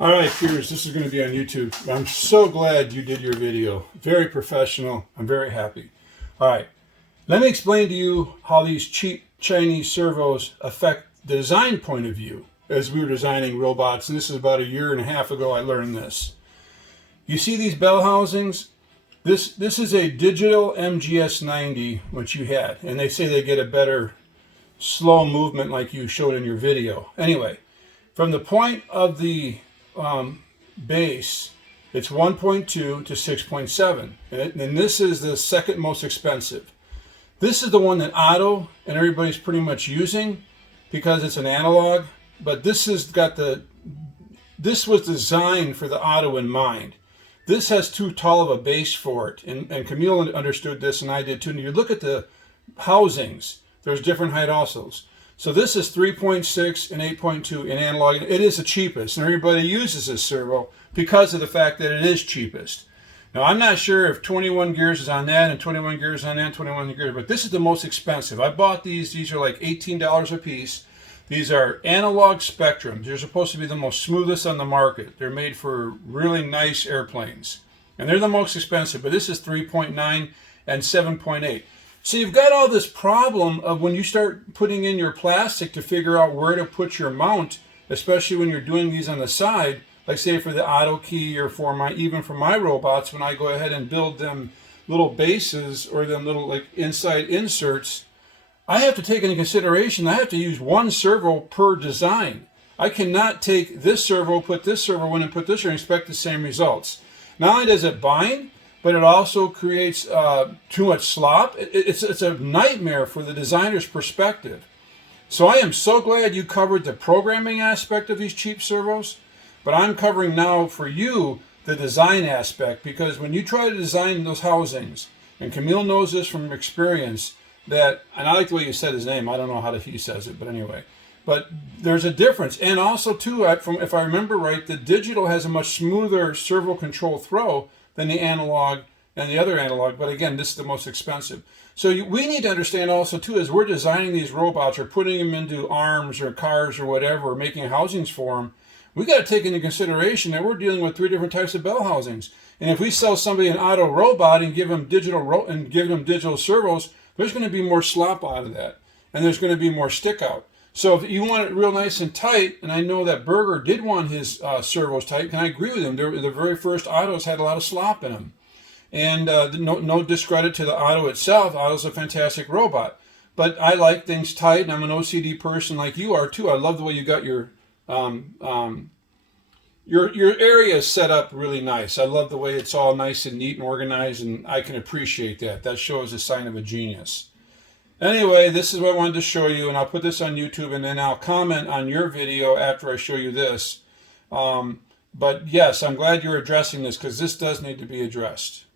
All right, viewers, this is going to be on YouTube. I'm so glad you did your video. Very professional. I'm very happy. All right, let me explain to you how these cheap Chinese servos affect the design point of view as we were designing robots. And this is about 1.5 years ago I learned this. You see these bell housings? This is a digital MGS 90, which you had. And they say they get a better slow movement like you showed in your video. Anyway, from the point of the base, it's 1.2 to 6.7, and this is the second most expensive. This is the one that Otto and everybody's pretty much using because it's an analog, but this was designed for the Otto in mind. This has too tall of a base for it, and Camille understood this, and I did too. And you look at the housings, there's different height also. So this is 3.6 and 8.2 in analog. It is the cheapest, and everybody uses this servo because of the fact that it is cheapest. Now, I'm not sure if 21 gears is on that and 21 gears on that and 21 gears, but this is the most expensive. I bought these. These are like $18 a piece. These are analog spectrums. They're supposed to be the most smoothest on the market. They're made for really nice airplanes, and they're the most expensive, but this is 3.9 and 7.8. So you've got all this problem of when you start putting in your plastic to figure out where to put your mount, especially when you're doing these on the side, like say for the Otto key or even for my robots, when I go ahead and build them little bases or them little like inside inserts, I have to take into consideration I have to use one servo per design. I cannot take this servo, put this servo in, and put this in and expect the same results. Not only does it bind, but it also creates too much slop. It's a nightmare for the designer's perspective. So I am so glad you covered the programming aspect of these cheap servos, but I'm covering now for you the design aspect, because when you try to design those housings, and Camille knows this from experience, and I like the way you said his name. I don't know how he says it, but anyway. But there's a difference. And also, too, if I remember right, the digital has a much smoother servo control throw than the analog and the other analog. But again, this is the most expensive. So we need to understand also, too, as we're designing these robots or putting them into arms or cars or whatever, or making housings for them, we got to take into consideration that we're dealing with 3 different types of bell housings. And if we sell somebody an Otto robot and give them digital servos, there's going to be more slop out of that, and there's going to be more stick out. So if you want it real nice and tight, and I know that Berger did want his servos tight, and I agree with him. The very first Ottos had a lot of slop in them. And no discredit to the Otto itself. Otto's a fantastic robot. But I like things tight, and I'm an OCD person like you are too. I love the way you got your area set up really nice. I love the way it's all nice and neat and organized, and I can appreciate that. That shows a sign of a genius. Anyway, this is what I wanted to show you, and I'll put this on YouTube, and then I'll comment on your video after I show you this. But yes, I'm glad you're addressing this, because this does need to be addressed.